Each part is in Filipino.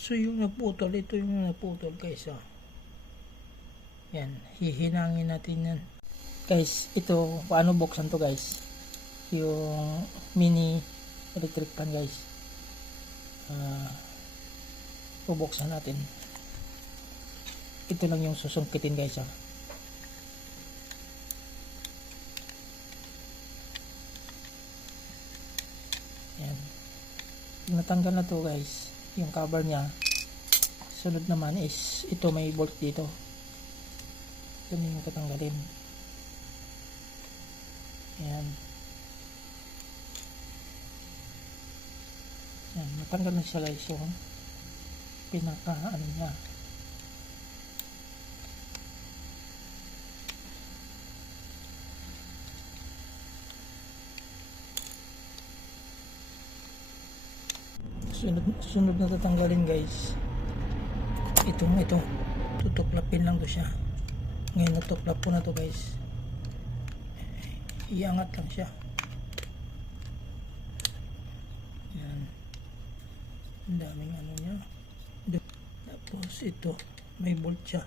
So yung naputol, ito yung naputol guys. Yan, hihinangin natin yan. Guys, ito, paano buksan to guys? Yung mini electric pan guys. Bubuksan natin. Ito lang yung susungkitin guys. Yan. Natanggal na to guys, yung cover niya. Sunod naman is ito, may bolt dito. Ito yung tatanggalin. Yan. Yan, natanggal na siya guys yung pinaka ano niya. Sunod na tatanggalin guys, ito tutuklapin lang to siya. Ngayon natuklap ko na to guys, iangat lang siya. Yan, ang daming ano niya. Tapos ito, may bolt siya.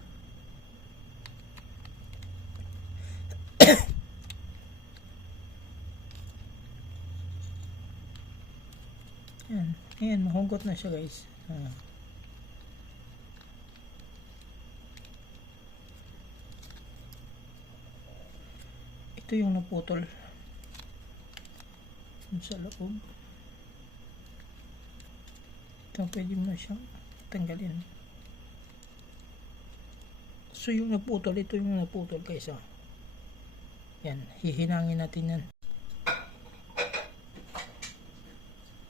Ayan, mahugot na siya guys. Ito yung naputol sa loob. Ito, pwede mo na siyang tanggalin. So yung naputol, ito yung naputol guys. Yan, hihinangin natin yan.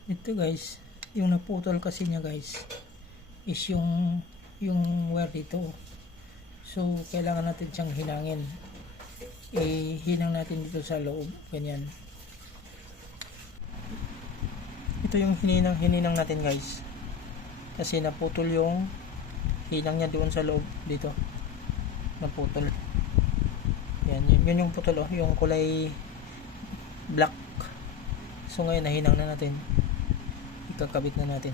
Ito guys, yung naputol kasi niya guys is yung wire dito. So kailangan natin siyang hinangin. Hinang natin dito sa loob, ganyan. Ito yung hininang natin guys, kasi naputol yung hinang niya doon sa loob dito. Naputol. Yan, yun yung putol, yung kulay black. So ngayon nahinang na natin, ikakabit na natin.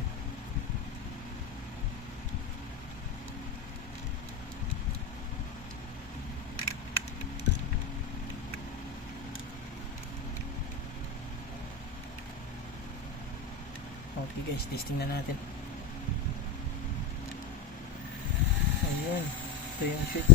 Okay guys, testing na natin. Ayun, ito yung switch.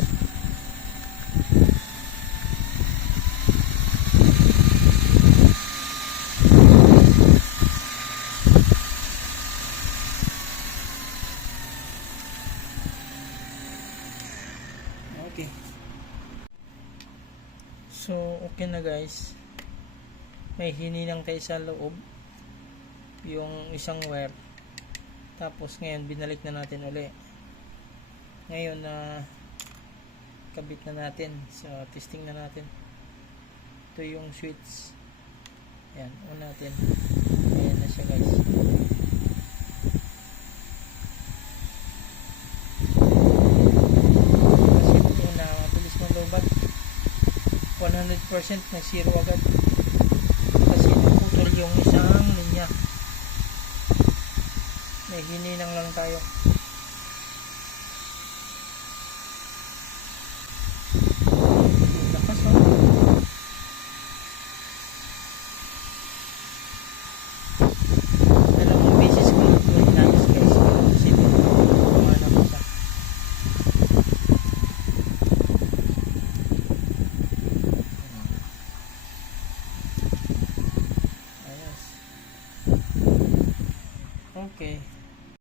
Okay. So, okay na guys. May hininang tayo sa loob yung isang wire. Tapos ngayon binalik na natin uli. Ngayon kabit na natin. So, testing na natin. Ito yung switch. Yan, on natin. Ayan na siya guys. Kasi na mabilis malubat. 100% na zero agad. Kasi naputol yung isang linya. May hininang lang tayo. Lakas dalawang beses ko hinayos guys. Kasi kumana ko siya. Ayos. Okay.